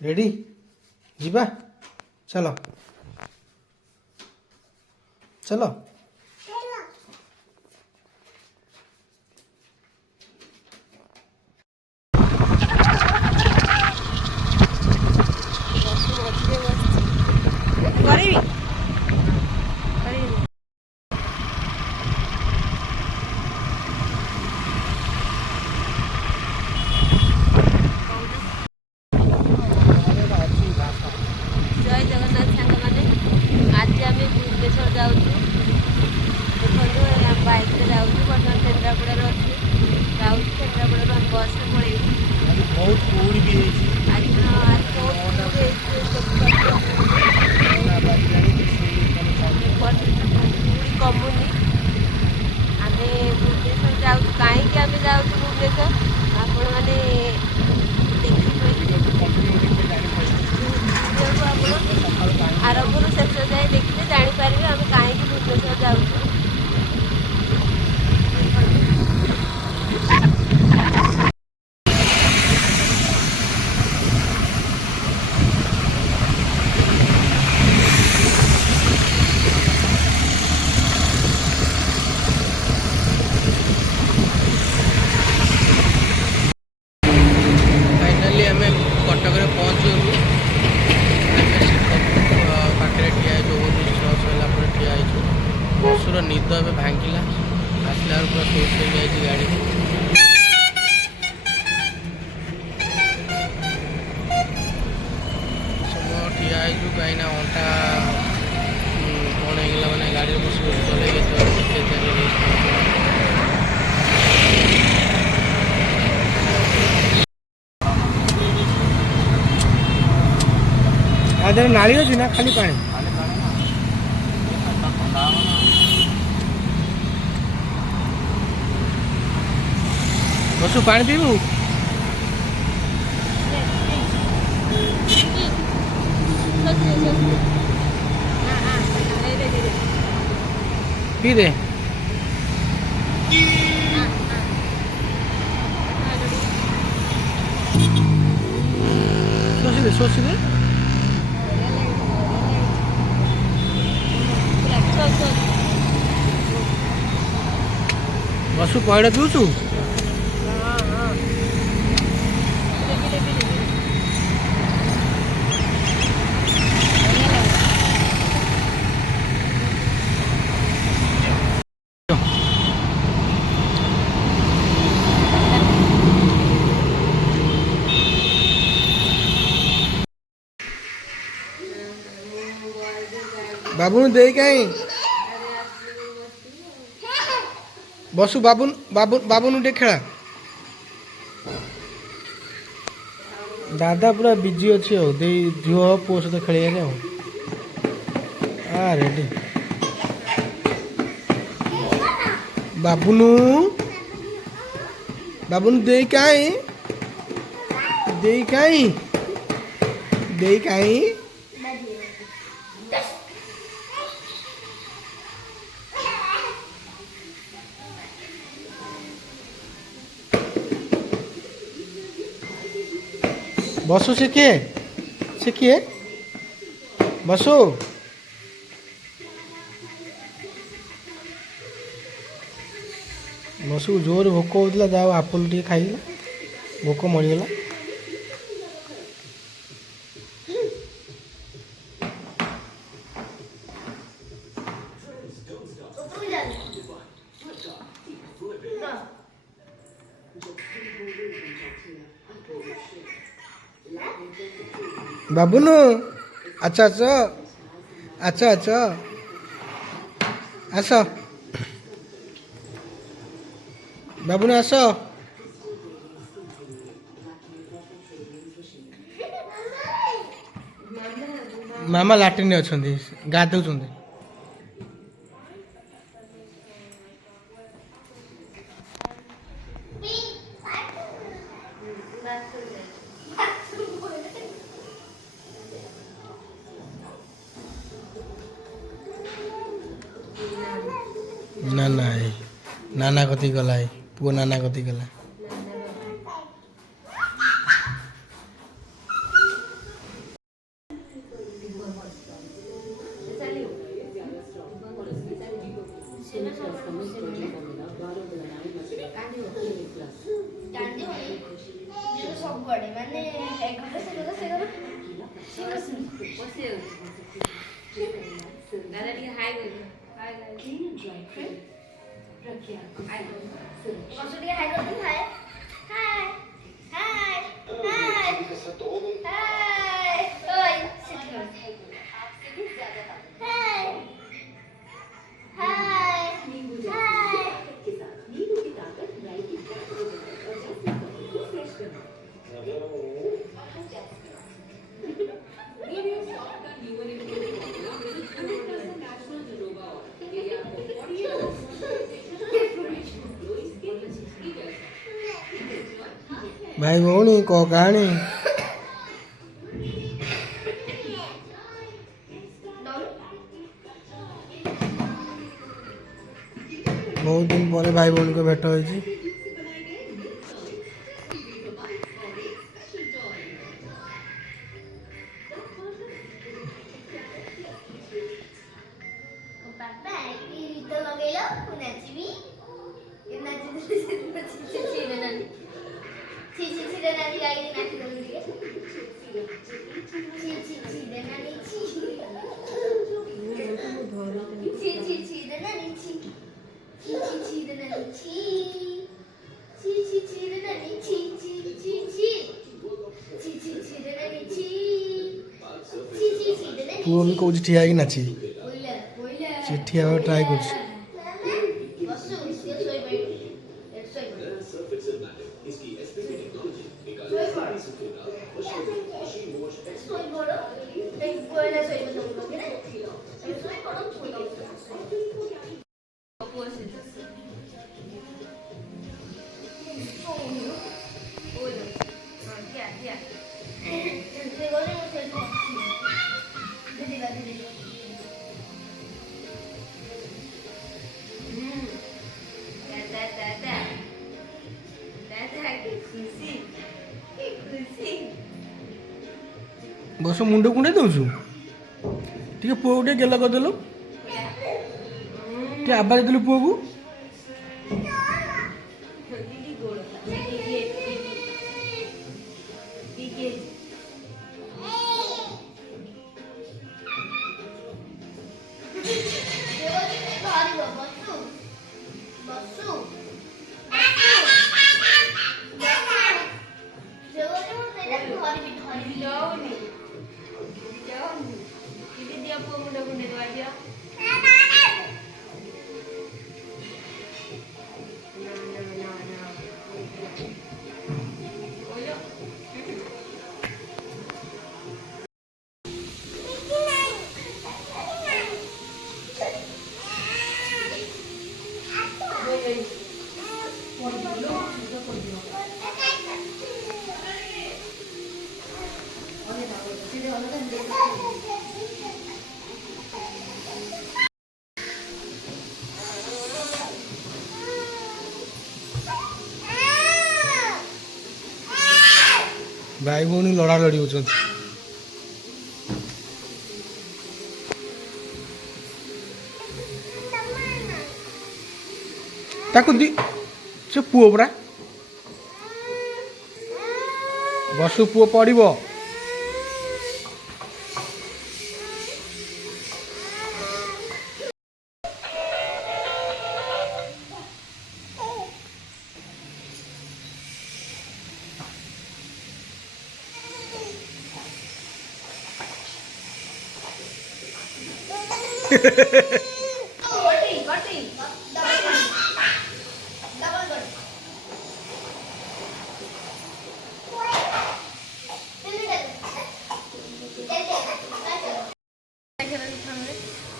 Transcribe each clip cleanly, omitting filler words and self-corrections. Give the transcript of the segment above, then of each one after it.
Ready जीवा चलो चलो जय जगन्नाथ सांग मैंने आज आम भुवनेश्वर जाऊँ देखो बाइक जाऊँ बर्तमान केन्द्रापड़ा अच्छी जाऊँ केन्द्रापड़ा बस में पड़े बहुत कूड़ी भी आज आज बहुत कूड़ी कमुनी आम भुवनेश्वर जाऊँ कहीं आम जाऊँ भुवनेश्वर आपण मैंने आरंभ शेष जाए देखिए जापर आम कहीं भुवनेश्वर जाऊँ फाइनाली आम कटक पहुँचलु पाखे ठिया जो सरला ठिया बसुर निद ए भांगिला आसला पूरा सोच जाए गाड़ी समय ठिया कहीं अंटा कौन होगा मैंने गाड़ी बस चल नाली अच्छी ना खाली पानी बसु पानी पीबू पी दे सोची दे बसु पहड़ा पीऊचु बाबू दे कहीं बसु बाबू बाबू बाबू टे खेला दादा पूरा बिजी अच्छी हो दे झील पुओ सहित खेल रेडी बाबुनु बाबुनु दे कहीं दे कहीं दे कहीं बसु शिखिए बसु बसु जोर भोक होता जाओ आपुल टे खाई भोक मरीगला बाबुनु अच्छा अच्छा अच्छा अच्छा आस बाबुनु आस मामा लाट्रिन अच्छा गाधौ नाना है नाना कति गला है पुओ नाना कति गला दादा टी हाय बोल हाय हाय बस टी हाय कर हाय हाय हाय हाय हाय ओए हाय हाय हाय भाई भौणी कह कहानी बहुत दिन पर भाई भौणी को भेट होइछि। पापा की गीत लगेलो नाचबी नाची रे नानी गाई नाची दो दिए ची रे नानी ची रे नानी ची रे नानी ची रे नानी ची रे नानी ची पुओ भी कौच ठिया कि नाची ओइला ओइला से ठिया हो ट्राई कर बसु ये सोई भाई एक सोई सोई बड़ो एक कोयला सोई बड़ो लोगे ना एक सोई बड़ो कोयला पोसे ओइला हां क्या ते बोले मुझे दीदी बस मुंड कुंडे दौचु टे पुओ टे गेला करदेलु टे आवाज देलु पुओ को भाई भौणी लड़ा लड़ी होचंती ताको दी से पुओ परा बसु पुओ पड़िबो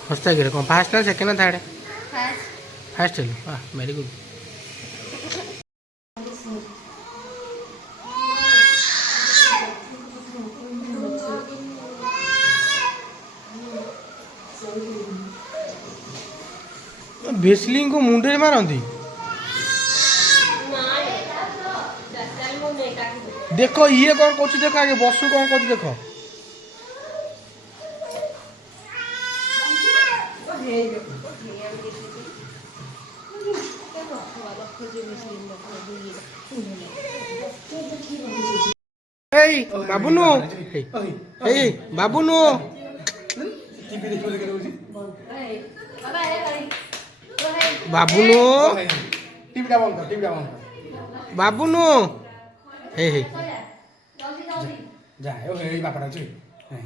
फर्स्ट गिरे कौन फास्ट ना सेकेंड ना थर्ड फास्ट हेलो हाँ वेरी गुड भेसलिंग को मुंडे मारती देखो ये कौन कौन देख आगे बसु कौन कौन देख হেই বাবুনু হেই বাবুনু বাবুনু টিভিটা বন্ধ টিভিটা বন্ধ বাবুনু হেই হেই যা ও এই বাপাটা আছে হ্যাঁ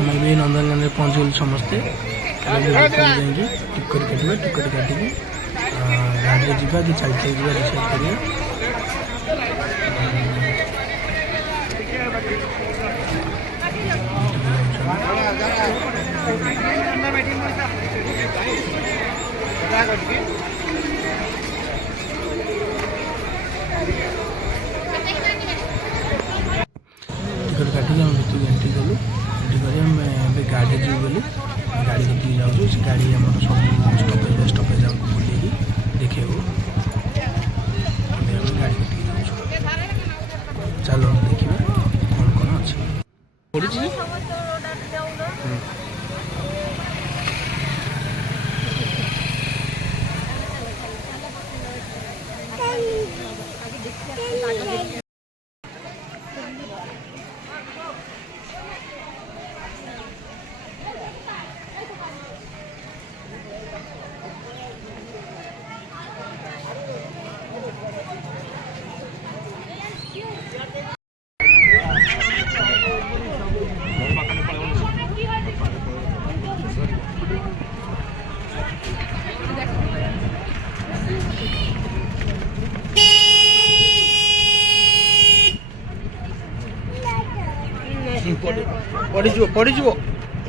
ଆମେ ବି ନନ୍ଦନକାନନରେ ପହଞ୍ଚିଗଲୁ ସମସ୍ତେ ଯାଇକି ଟିକଟ କାଟିବା ଟିକଟ କାଟିକି ଗାଡ଼ିରେ ଯିବା କି ଚାଲି ଚାଲି ଯିବା ଡିସାଇଡ୍ କରିବା टिकट काटिक आम भितर एंट्री कलु एंट्री कर आम गाड़ी जी बोली गाड़ी कटिक जाऊँ से गाड़ी आम सब स्टपेज आमको बुले देखे गाड़ी कटिक जाऊँ चलो देखा कौन कौन अच्छे पड़ीज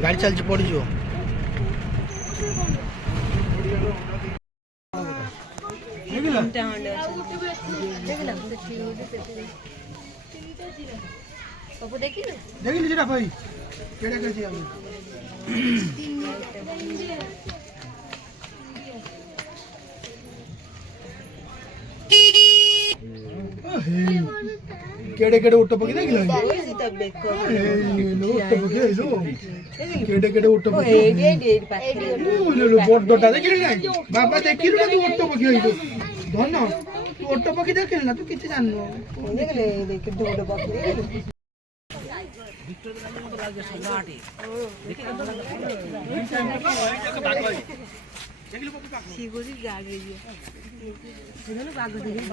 गाड़ी चलती पड़ीज देखिए जेटा भाई केड़ा कैसे आगे केड़े केड़े उठ पकी देखिला उठ पकी आइलो केड़े केड़े उठ पकी लो बड़टा देखिले ना बाबा देखिलो ना तू उठ पकी आइलो धन तू उठ पकी देखिल ना तू किछ जाननो देखले देख उठ पकी শিগুড়ি গাড়ি এগুলো বাগ দেখি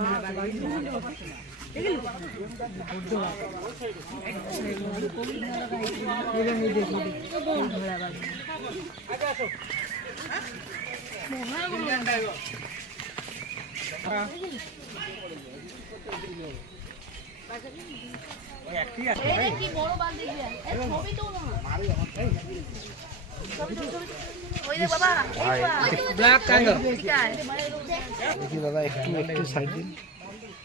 ब्लैक कांगर देखिए दादा एक साइड दिन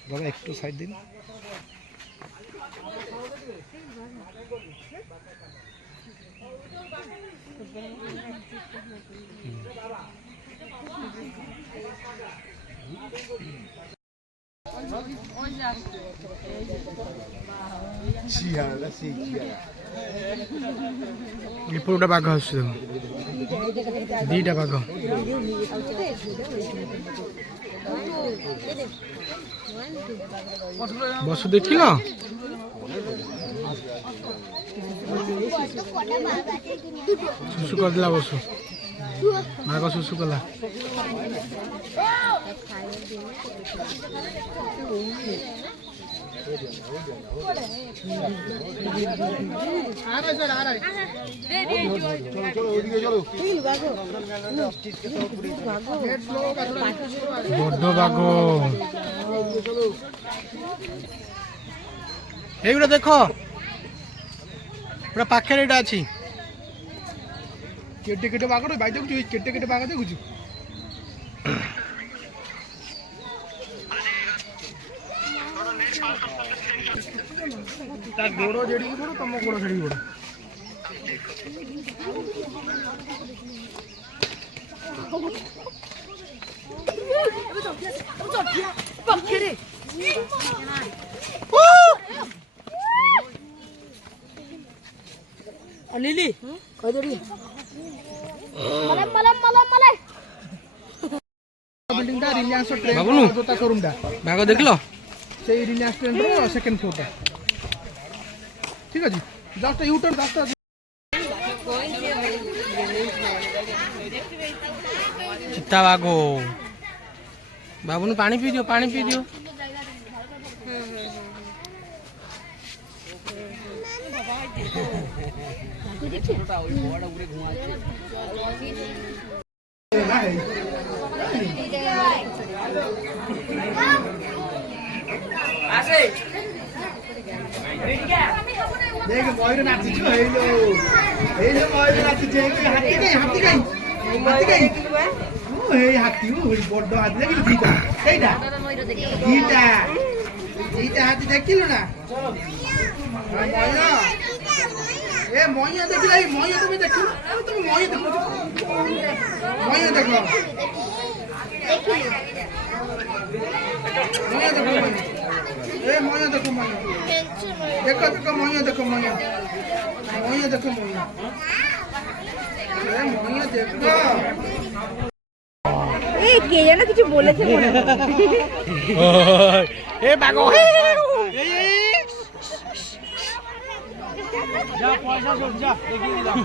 दादा एक साइड दिन एपटा बाघ आस दीटा बाघ बस देख सुसु करदेला बसु बाघ सुसु कला বড় বাঘ এইগুলো দেখো পুরা পাখের এটা আছে কেটে কেটে বাঘ ভাই দেখুছি কেটে কেটে বাঘ দেখুছি ତା ଗୋଡ଼ ଯେଡ଼ିକି ପଡ଼ୁ ତମ ଗୋଡ଼ ସେଡ଼ିକି ପଡ଼ୁ लिली कदरी बिल्डिंग दा रिलायंस ट्रेन जोता शोरूम दा भाग देखलो से रिलायंस ट्रेन रो सेकंड फ्लोर दा ठीक अछि जस्ट यू टर्न रास्ता चित्ता बागो बाबू ने पानी पी दियो देख मयूर नाचिछु हेलो मयूर नाचिछु हाथी गई ओ हे हाथी ओ बड्ड हाथी देखिलु दीटा ସେଇଟା दीटा हाथी देखिलु ना ए मयूर देखिला ए मयूर तुम देखिलु तुम मयूर देखो मयूर देखो ए मयूर देखो मयूर देखो मयूर देखो কে যেন কিছু বলেছে মনে এ বাগো যা পয়সা সব যা দেখিয়ে দিলাম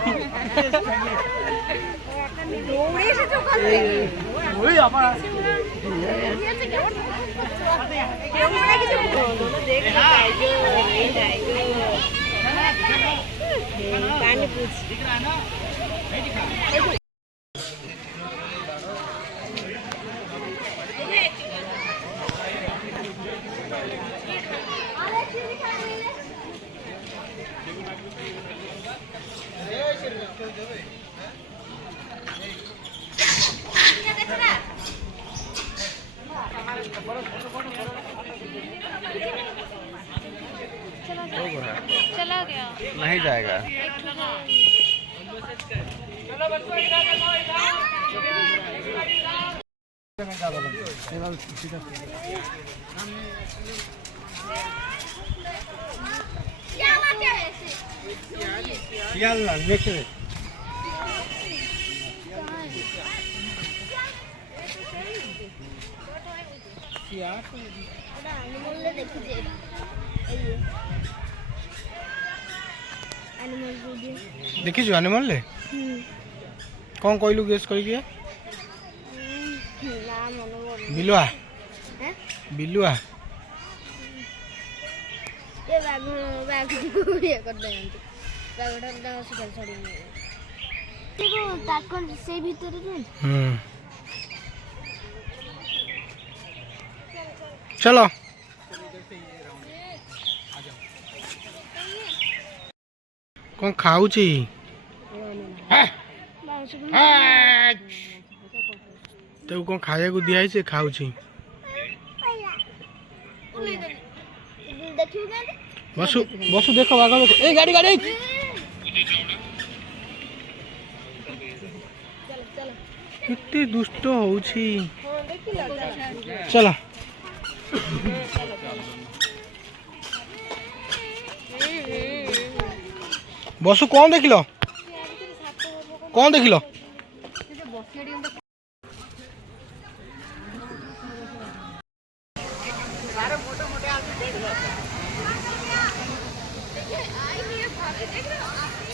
দৌড়ে এসেছে ওখানে ওই আপা কেমন না কিছু বলো না দেখ পানি পুছ चला गया नहीं जाएगा। देखिछु एनिमल ले कौन कहलु गेस करी के बिलुआ बिलुआ ये बैग को ये कर दे बैगटा दा सुकल छड़ी देखो ताकन से भीतर रे चलो कौन खाऊची तो कौन खाया को दिया से खाऊची बसु बसु देखो आगे देखो ए गाड़ी गाड़ी कितनी दुष्ट होउची चलो बसु कौन देखिल कौन देखिल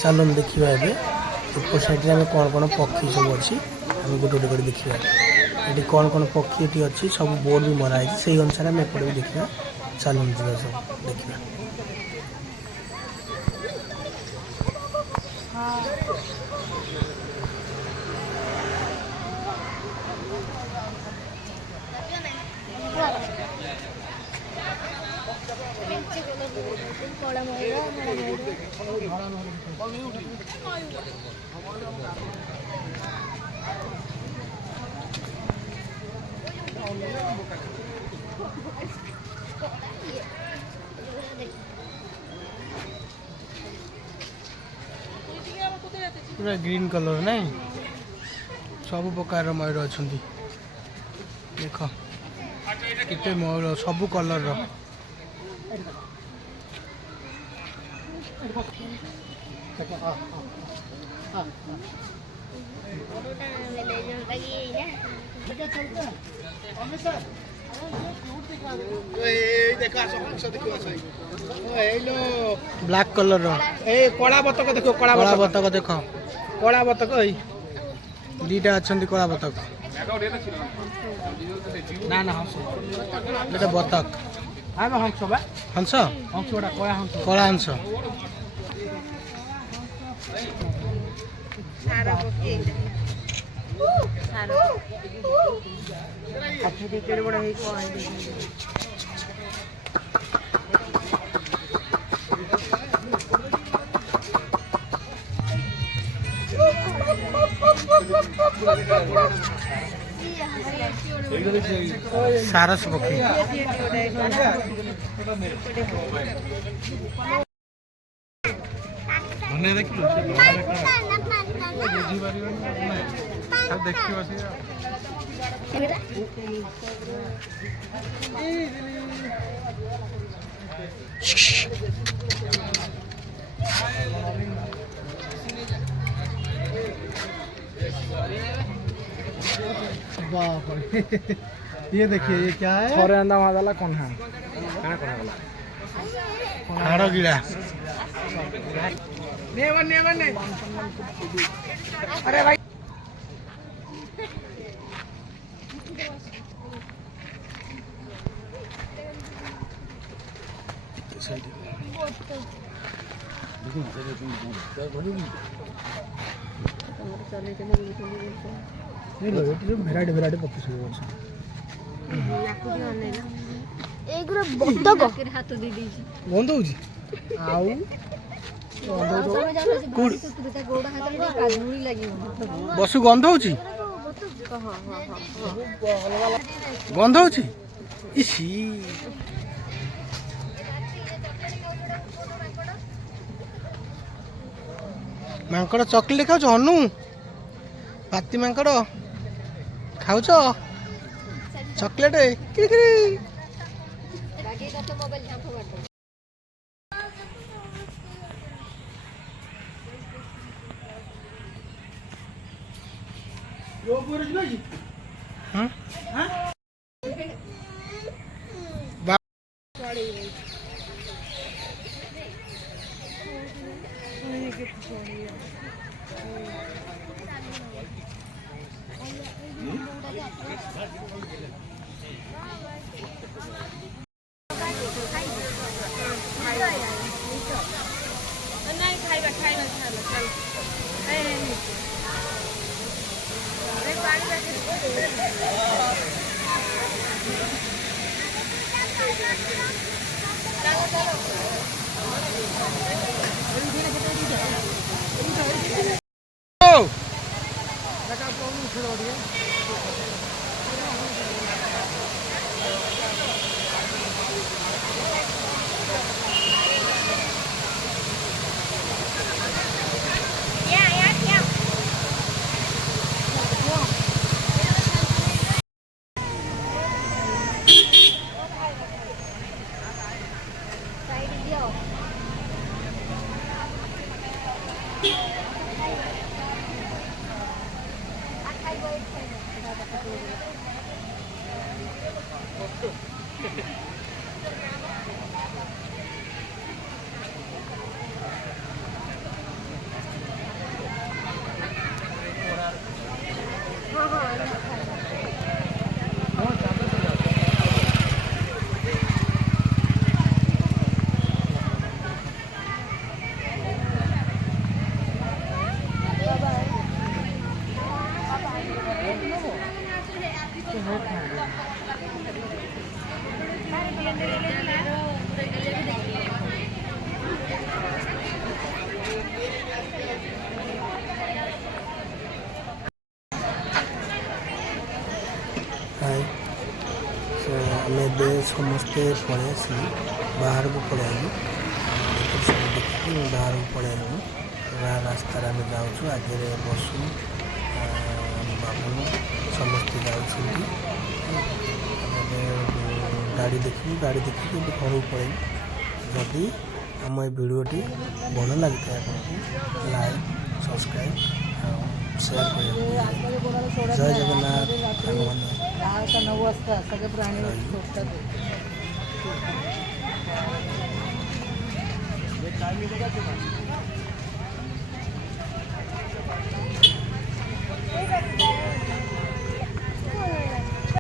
चलो देखा ए ऊपर साइड में कौन कौन पक्षी सब अच्छी आम गोटे गोटे देखा ये कौन कौन पक्षी ये अच्छी सब बोर्ड भी मराई से अनुसार आम एपटे भी देखा चलो सब देखा पूरा ग्रीन कलर नहीं सब प्रकार मयूर अच्छा देख केते मयूर सब कलर ब्लैक कलर कला बतक देख कला बतक देख कला बतक दीटा अच्छा कला बतक ना ना हंस बतक हंस बा हंस हंस गोटा कला हंस कला हंस सारस पक्षी ये देखिए ये क्या है थोड़े अंदा मादाला कौन है हाड़ गिड़ा ने अरे भाई भेराइटी भेराइटी पक्षी सब हाथ दे दीजिए गंध होची आउ बसु गंध होची गंध होची इसी मांकड़ चॉकलेट खाऊ हनु पाती मांकड़ खाऊ चॉकलेट हाँ आम समस्ते पलि बाहर को पलि सब देखिए बाहर को पलि रास्तार आम जाऊँ आगे बसु बाबू समस्ते जाऊँ गाड़ी देखू गाड़ी देखिए घर को पड़े जदि आम भिडियोटी भल लगी था आपको लाइक सब्सक्राइब शेयर कर जय जगन्नाथ भगवान ठीक है